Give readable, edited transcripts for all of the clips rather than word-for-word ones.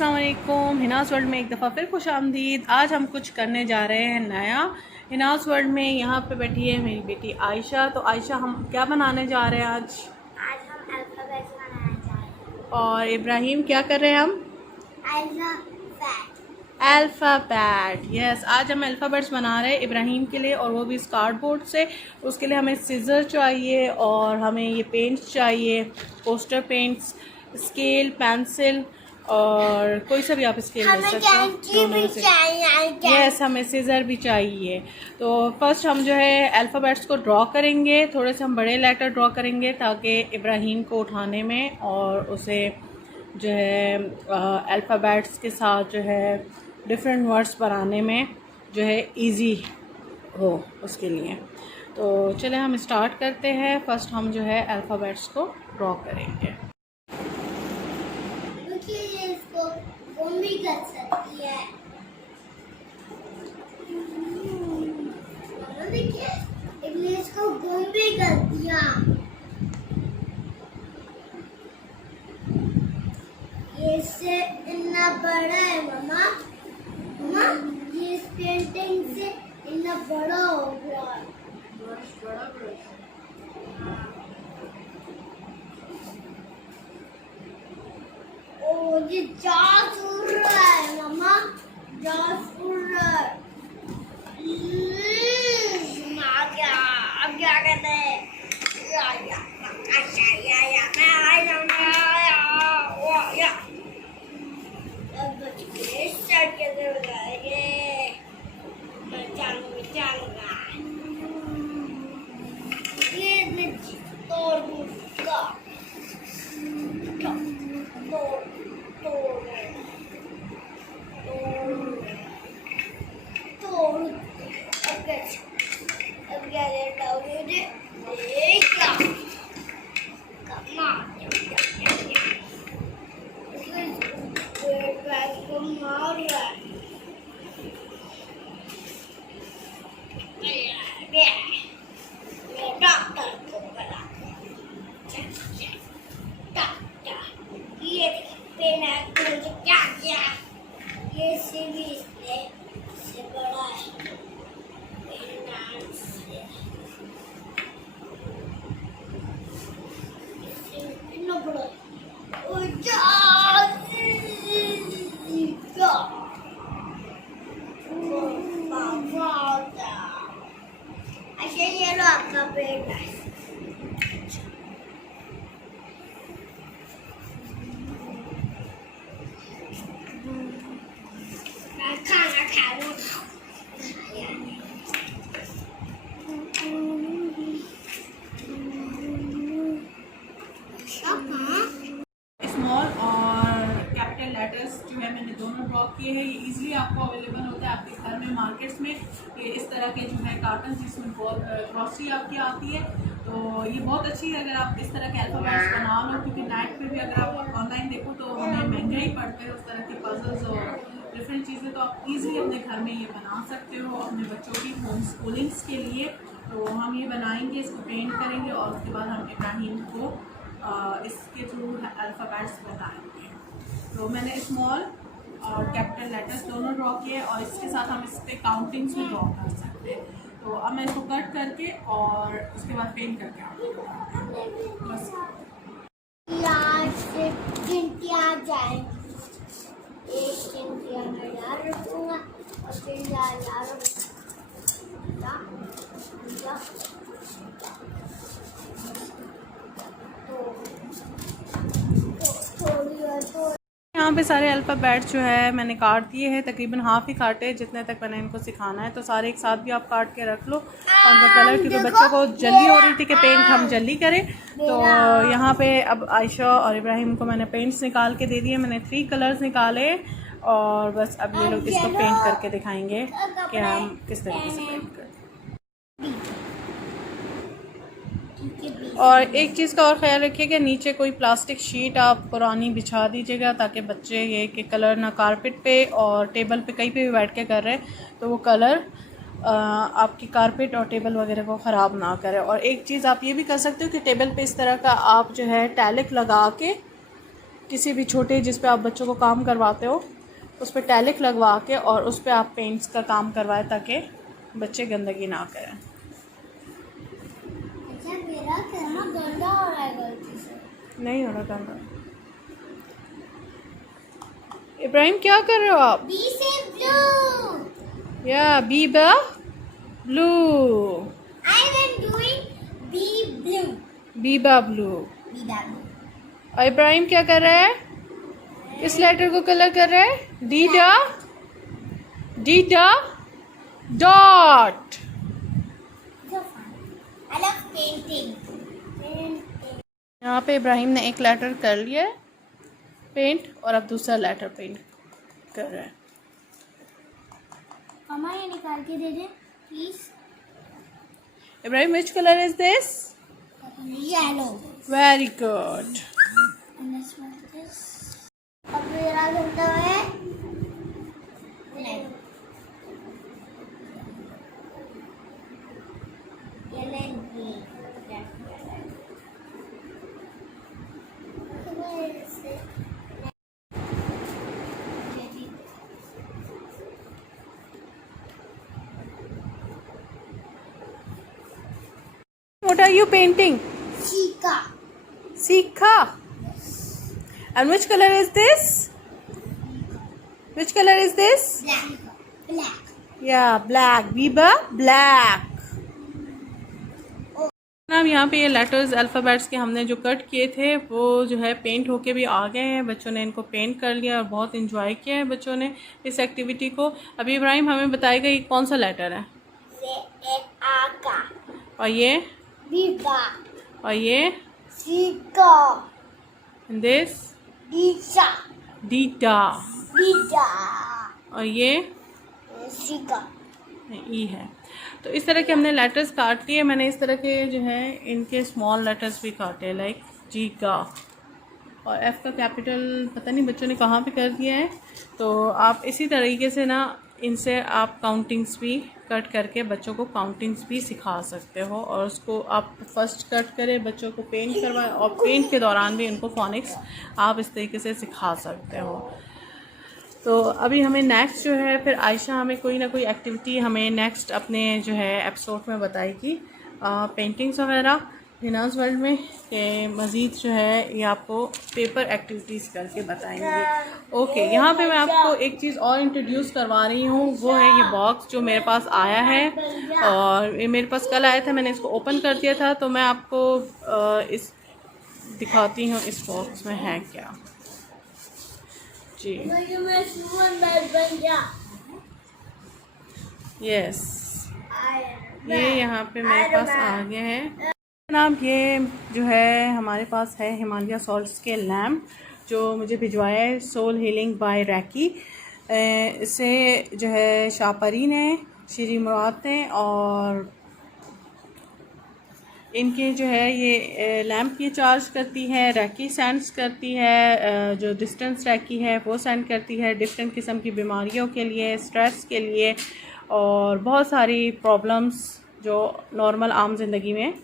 अस्सलाम वालेकुम। हिनाज़ वर्ल्ड में एक दफ़ा फिर खुश आमदीद। आज हम कुछ करने जा रहे हैं नया हिनाज़ वर्ल्ड में। यहाँ पे बैठी है मेरी बेटी आयशा। तो आयशा, हम क्या बनाने जा रहे हैं आज? आज हम अल्फ़ाबेट्स बनाना चाह रहे हैं। और इब्राहिम क्या कर रहे हैं हम? अल्फ़ाबेट। यस, आज हम अल्फ़ाबेट्स बना रहे हैं इब्राहिम के लिए, और वो भी इस कार्डबोर्ड से। उसके लिए हमें सीज़र चाहिए और हमें ये पेंट्स चाहिए, पोस्टर पेंट्स, स्केल, पेंसिल, और कोई सा भी आप स्केल ले सकते हो दोनों से। यस, हमें सीज़र भी चाहिए। तो फर्स्ट हम जो है अल्फ़ाबेट्स को ड्रॉ करेंगे। थोड़े से हम बड़े लेटर ड्रॉ करेंगे ताकि इब्राहिम को उठाने में और उसे जो है अल्फ़ाबेट्स के साथ जो है डिफरेंट वर्ड्स बनाने में जो है इजी हो उसके लिए। तो चले हम स्टार्ट करते हैं। फर्स्ट हम जो है अल्फ़ाबेट्स को ड्रॉ करेंगे। इसको घूम भी कर सकती है। देखिए, इंग्लिश को घूम भी कर दिया। ये से इतना बड़ा है मम्मा। मम्मा, ये इस पेंटिंग से इतना बड़ा हो गया। बड़ा ब्रश। ओ, ये जास उड़ रहा है मम्मा, जास उड़ रहा है। अब क्या कहते हैं? ये से भी इससे बड़ा है। इतना बड़ा अच्छा, ये लो आपका पेट है। खाना खा लो। स्मॉल और कैपिटल लेटर्स जो है मैंने दोनों ड्रॉ किए हैं। ये इजीली आपको अवेलेबल होता है आपके घर में, मार्केट्स में। ये इस तरह के जो है कार्टन जिसमें ग्रॉसरी आपकी आती है। तो ये बहुत अच्छी है अगर आप इस तरह के अल्फ़ाबेट्स बना लो, क्योंकि नेट पे भी अगर आप ऑनलाइन देखो तो हमें महंगे ही पड़ते हैं उस तरह के पजल्स और डिफरेंट चीज़ें। तो आप इजीली अपने घर में ये बना सकते हो अपने बच्चों की होम स्कूलिंग्स के लिए। तो हम ये बनाएंगे, इसको पेंट करेंगे और उसके बाद हम इब्राहिम को इसके थ्रू अल्फ़ाबेट्स बताएंगे। तो मैंने स्मॉल और कैपिटल लेटर्स दोनों ड्रॉ किए और इसके साथ हम इस पर काउंटिंग्स भी ड्रॉ कर सकते हैं। तो अब मैं इसको कट करके और उसके बाद पेंट करके आपको बताऊंगी। बस आ जाएंगी। एक चिंटिया मैं यार रखूंगा और फिर यार यहाँ पे सारे अल्फ़ाबेट्स जो है मैंने काट दिए हैं, तकरीबन हाफ ही काटे जितने तक मैंने इनको सिखाना है। तो सारे एक साथ भी आप काट के रख लो। और उनका कलर, क्योंकि बच्चों को जल्दी हो रही थी कि पेंट हम जल्दी करें, तो यहाँ पे अब आयशा और इब्राहिम को मैंने पेंट्स निकाल के दे दिए। मैंने 3 कलर्स निकाले और बस अब ये लोग इसको पेंट करके दिखाएंगे कि हम किस तरीके से पेंट करते हैं। और एक चीज़ का और ख्याल रखिएगा, नीचे कोई प्लास्टिक शीट आप पुरानी बिछा दीजिएगा ताकि बच्चे ये कि कलर ना कारपेट पे और टेबल पे कहीं पे भी बैठ के कर रहे हैं तो वो कलर आपकी कारपेट और टेबल वगैरह को ख़राब ना करे। और एक चीज़ आप ये भी कर सकते हो कि टेबल पे इस तरह का आप जो है टैलिक लगा के किसी भी छोटे जिस पे आप बच्चों को काम करवाते हो उस पर टैलिक लगवा के और उस पर आप पेंट्स का काम करवाएं ताकि बच्चे गंदगी ना करें। अच्छा मेरा कहना गंदा हो रहा है गलती से। नहीं हो रहा गंदा। इब्राहिम क्या कर रहे हो आप? बी से ब्लू। या B the blue. I am doing B blue. बीबा ब्लू। B the blue. और इब्राहिम क्या कर रहा है? किस लेटर को कलर कर रहा है? D the dot. So fun. I love painting. यहाँ पे इब्राहिम ने एक लेटर कर लिया है पेंट और अब दूसरा लेटर पेंट कर रहा है। मम्मा ये निकाल के दे दे please. Ibrahim which color is this? Yellow. Very good. अब मेरा गंदा है नहीं। What are you painting? Chica. Sikha. And which color is this? Which color is this? Black. Black. Yeah, black. Biba, black. नाम यहाँ पे ये लेटर्स अल्फ़ाबेट्स के हमने जो कट किए थे वो जो है पेंट होके भी आ गए हैं। बच्चों ने इनको पेंट कर लिया और बहुत इंजॉय किया है बच्चों ने इस एक्टिविटी को। अभी इब्राहिम हमें बताएगा ये कौन सा लेटर है। आका। और ये बीबा। और ये सीका। दिस डीसा। डीटा। डीटा। और ये सीका। ई है। तो इस तरह के हमने लेटर्स काट लिए। मैंने इस तरह के जो है इनके स्मॉल लेटर्स भी काटे लाइक जी का और एफ़ का कैपिटल पता नहीं बच्चों ने कहाँ पे कर दिया है। तो आप इसी तरीके से ना इनसे आप काउंटिंग्स भी कट करके बच्चों को काउंटिंग्स भी सिखा सकते हो और उसको आप फर्स्ट कट करें बच्चों को पेंट करवाएं और पेंट के दौरान भी उनको फोनिक्स आप इस तरीके से सिखा सकते हो। तो अभी हमें नेक्स्ट जो है फिर आयशा हमें कोई ना कोई एक्टिविटी हमें नेक्स्ट अपने जो है एपिसोड में बताएगी पेंटिंग्स वगैरह हिनाज़ वर्ल्ड में कि मज़ीद जो है ये आपको पेपर एक्टिविटीज़ करके बताएंगे। ओके, यहाँ पे मैं आपको एक चीज़ और इंट्रोड्यूस करवा रही हूँ, वो है ये बॉक्स जो मेरे पास आया है और ये मेरे पास कल आया था। मैंने इसको ओपन कर दिया था तो मैं आपको इस दिखाती हूँ इस बॉक्स में है क्या जी। यस, ये यहाँ पे मेरे पास आ गया है जनाब। ये जो है हमारे पास है हिमालय सॉल्ट्स के लैम्प जो मुझे भिजवाया है सोल हीलिंग बाय रैकी। इसे जो है शाहपरी ने श्री मुराद ने और इनके जो है ये लैम्प की चार्ज करती है, रैकी सेंड्स करती है, जो डिस्टेंस रैकी है वो सेंड करती है डिफरेंट किस्म की बीमारियों के लिए, स्ट्रेस के लिए और बहुत सारी प्रॉब्लम्स जो नॉर्मल आम ज़िंदगी में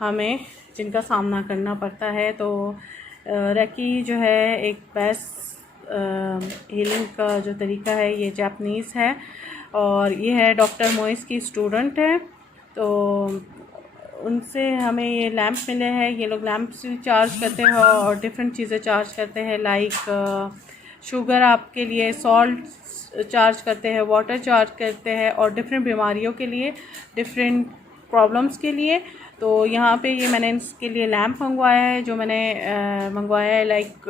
हमें जिनका सामना करना पड़ता है। तो रैकी जो है एक बेस्ट हीलिंग का जो तरीका है ये जापानीज़ है और ये है डॉक्टर मोइस की स्टूडेंट है। तो उनसे हमें ये लैंप मिले हैं। ये लोग लैंप से चार्ज करते हैं और डिफरेंट चीज़ें चार्ज करते हैं लाइक शुगर आपके लिए, सॉल्ट चार्ज करते हैं, वाटर चार्ज करते हैं और डिफरेंट बीमारियों के लिए, डिफरेंट प्रॉब्लम्स के लिए। तो यहाँ पे ये मैंने इसके लिए लैंप मंगवाया है जो मैंने मंगवाया है लाइक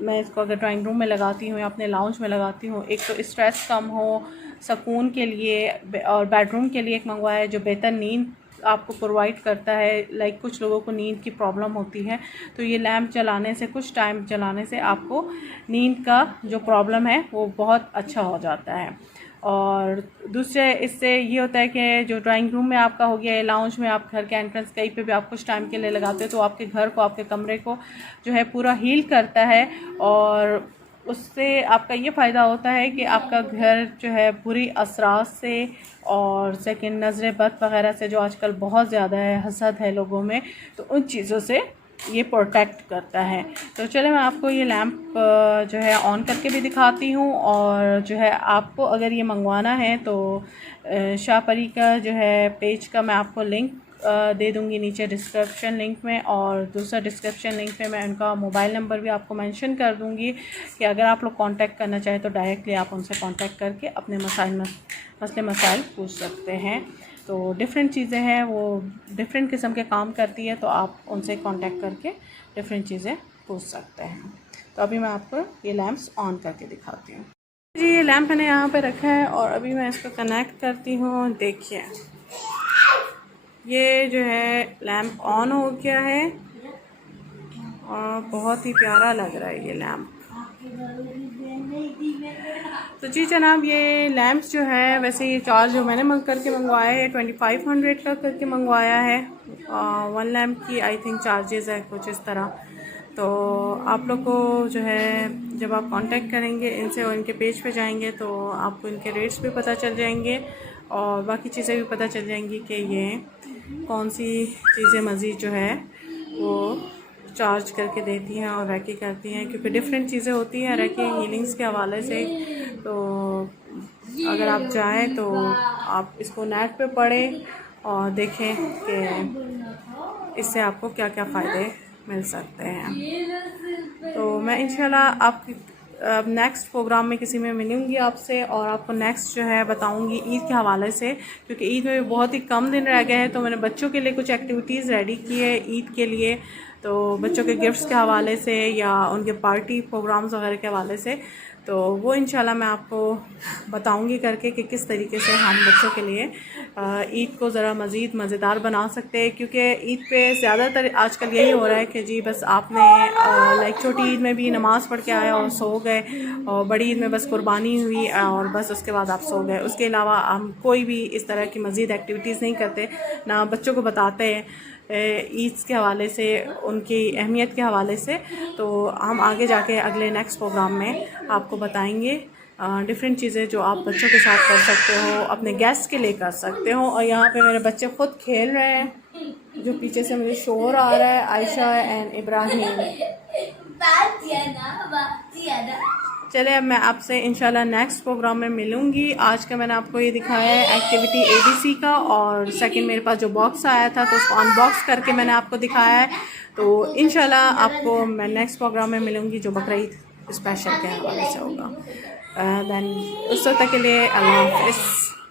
मैं इसको अगर ड्राइंग रूम में लगाती हूँ या अपने लाउंज में लगाती हूँ, एक तो स्ट्रेस कम हो सुकून के लिए और बेडरूम के लिए एक मंगवाया है जो बेहतर नींद आपको प्रोवाइड करता है। लाइक कुछ लोगों को नींद की प्रॉब्लम होती है तो ये लैंप जलाने से, कुछ टाइम जलाने से आपको नींद का जो प्रॉब्लम है वो बहुत अच्छा हो जाता है। और दूसरे इससे ये होता है कि जो ड्राइंग रूम में आपका हो गया, लाउंज में, आप घर के एंट्रेंस कहीं पे भी आप कुछ टाइम के लिए लगाते हो तो आपके घर को, आपके कमरे को जो है पूरा हील करता है और उससे आपका ये फ़ायदा होता है कि आपका घर जो है बुरी असरात से और सेकंड नज़र बद वगैरह से जो आजकल बहुत ज़्यादा है, हसद है लोगों में, तो उन चीज़ों से ये प्रोटेक्ट करता है। तो चले मैं आपको ये लैंप जो है ऑन करके भी दिखाती हूँ, और जो है आपको अगर ये मंगवाना है तो शाह परी का जो है पेज का मैं आपको लिंक दे दूँगी नीचे डिस्क्रिप्शन लिंक में, और दूसरा डिस्क्रिप्शन लिंक में मैं उनका मोबाइल नंबर भी आपको मेंशन कर दूँगी कि अगर आप लोग कांटेक्ट करना चाहें तो डायरेक्टली आप उनसे कांटेक्ट करके अपने मसले मसाइल पूछ सकते हैं। तो डिफरेंट चीज़ें हैं, वो डिफरेंट किस्म के काम करती है, तो आप उनसे कांटेक्ट करके डिफरेंट चीज़ें पूछ सकते हैं। तो अभी मैं आपको ये लैंप्स ऑन करके दिखाती हूँ जी। ये लैंप मैंने यहाँ पे रखा है और अभी मैं इसको कनेक्ट करती हूँ। देखिए ये जो है लैंप ऑन हो गया है और बहुत ही प्यारा लग रहा है ये लैंप। तो जी जनाब, ये लैंप्स जो है वैसे ये चार्ज जो मैंने करके मंगवाया है 2500 का करके मंगवाया है। 1 लैंप की आई थिंक चार्जेस है कुछ इस तरह। तो आप लोग को जो है जब आप कांटेक्ट करेंगे इनसे और इनके पेज पे जाएंगे तो आपको इनके रेट्स भी पता चल जाएंगे और बाकी चीज़ें भी पता चल जाएंगी कि ये कौन सी चीज़ें मज़ीद जो है वो चार्ज करके देती हैं और रैकी करती हैं, क्योंकि डिफरेंट चीज़ें होती हैं रैकी हीलिंग्स के हवाले से। तो अगर आप चाहें तो आप इसको नेट पे पढ़ें और देखें कि इससे आपको क्या क्या फ़ायदे मिल सकते हैं। तो मैं इंशाल्लाह आपकी नेक्स्ट प्रोग्राम में किसी में मिलूँगी आपसे और आपको नेक्स्ट जो है बताऊँगी ईद के हवाले से, क्योंकि ईद में बहुत ही कम दिन रह गए हैं। तो मैंने बच्चों के लिए कुछ एक्टिविटीज़ रेडी की है ईद के लिए, तो बच्चों के गिफ्ट्स के हवाले से या उनके पार्टी प्रोग्राम्स वगैरह के हवाले से। तो वो इंशाल्लाह मैं आपको बताऊंगी करके कि किस तरीके से हम बच्चों के लिए ईद को ज़रा मज़ीद मज़ेदार बना सकते हैं। क्योंकि ईद पे ज़्यादातर आजकल यही हो रहा है कि जी बस आपने लाइक छोटी ईद में भी नमाज़ पढ़ के आए और सो गए, और बड़ी ईद में बस कुर्बानी हुई और बस उसके बाद आप सो गए। उसके अलावा हम कोई भी इस तरह की मज़ीद एक्टिविटीज़ नहीं करते, ना बच्चों को बताते हैं ईद के हवाले से, उनकी अहमियत के हवाले से। तो हम आगे जाके अगले नेक्स्ट प्रोग्राम में आपको बताएंगे डिफरेंट चीज़ें जो आप बच्चों के साथ कर सकते हो, अपने गेस्ट के लिए कर सकते हो। और यहाँ पे मेरे बच्चे खुद खेल रहे हैं, जो पीछे से मुझे शोर आ रहा है, आयशा एंड इब्राहिम। चले अब मैं आपसे इंशाल्लाह नेक्स्ट प्रोग्राम में मिलूँगी। आज का मैंने आपको ये दिखाया है एक्टिविटी ABC का, और सेकंड मेरे पास जो बॉक्स आया था तो उसको अनबॉक्स करके मैंने आपको दिखाया है। तो इंशाल्लाह आपको मैं नेक्स्ट प्रोग्राम में मिलूँगी जो बकरीद स्पेशल के हवाले से होगा। देन उस वक्त के लिए अल्लाह हाफ़िज़।